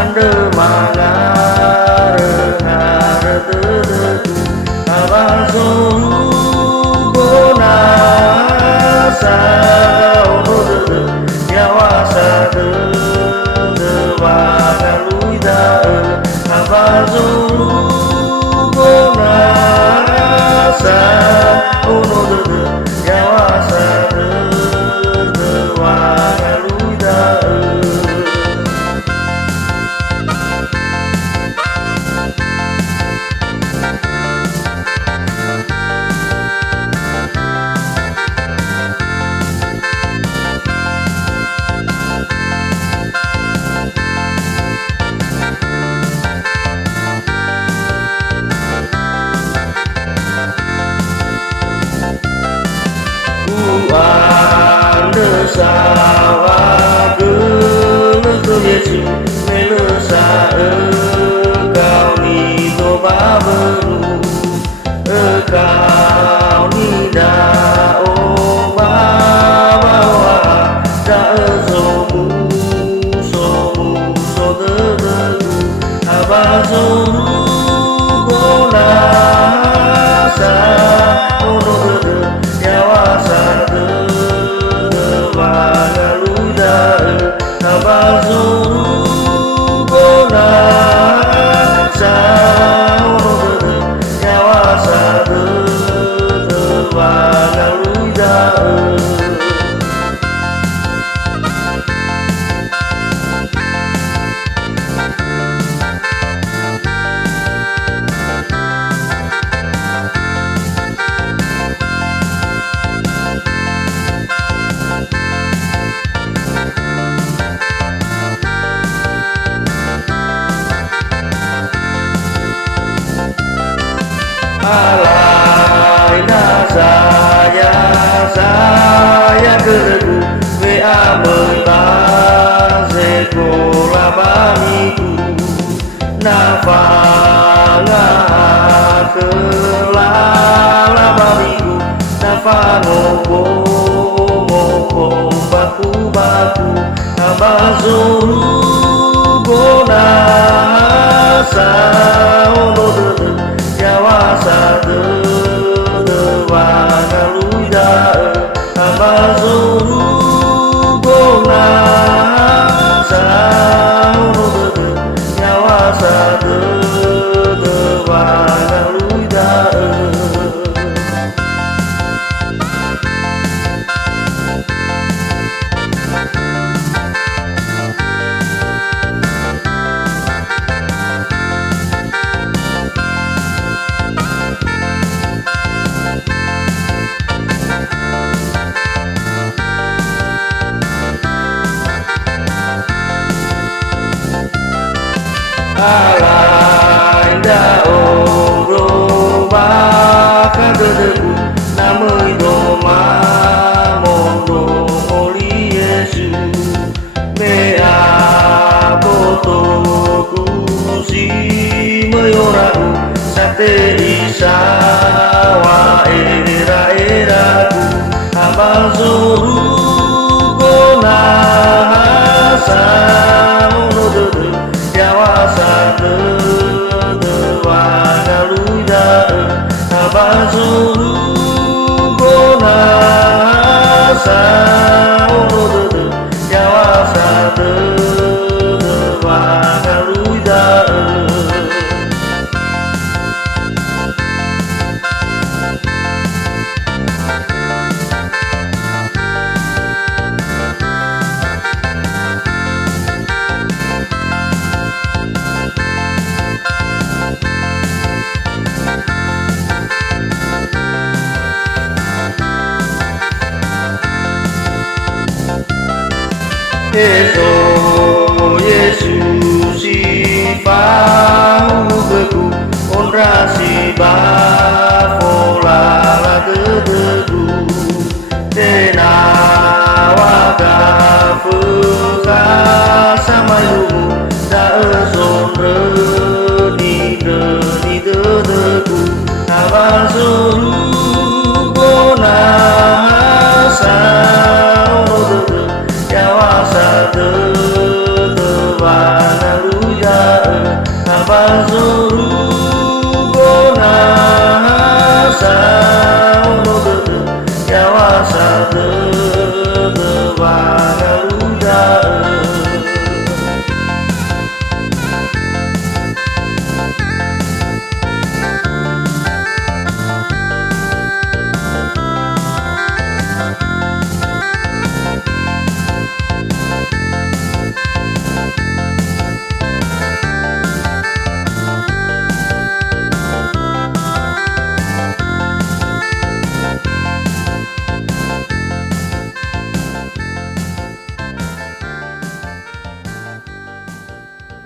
ande mangare teteku abazuru bona sauno tete yawasa tete wagaluida abazuru bona sauno tete yawasa tete wagaluida. Ande sawa gele Yesu melesa engkau ni toba beru engkau ni da oba bawa da somu so dedeku abazuru gona sa ono dede yawasa abazuru bona sauno tete yawasa tete wagaluida. Alaina saya kereku WA mentase sekolah baniku nafanga kelala baniku nafangopo baku abazuru bona sauno tete yawasa tete wagaluida abazuru bona sauno tete yawasa tete wagaluida. Alainda oro baka dedeku namoi doma mondo oli Yesu mea boto kusi meyoraku sate isawa era-eraku abazuru gona sauno tete yawasa tete wagaluida abazuru bona sauno tete yawasa tete wagaluida. Eso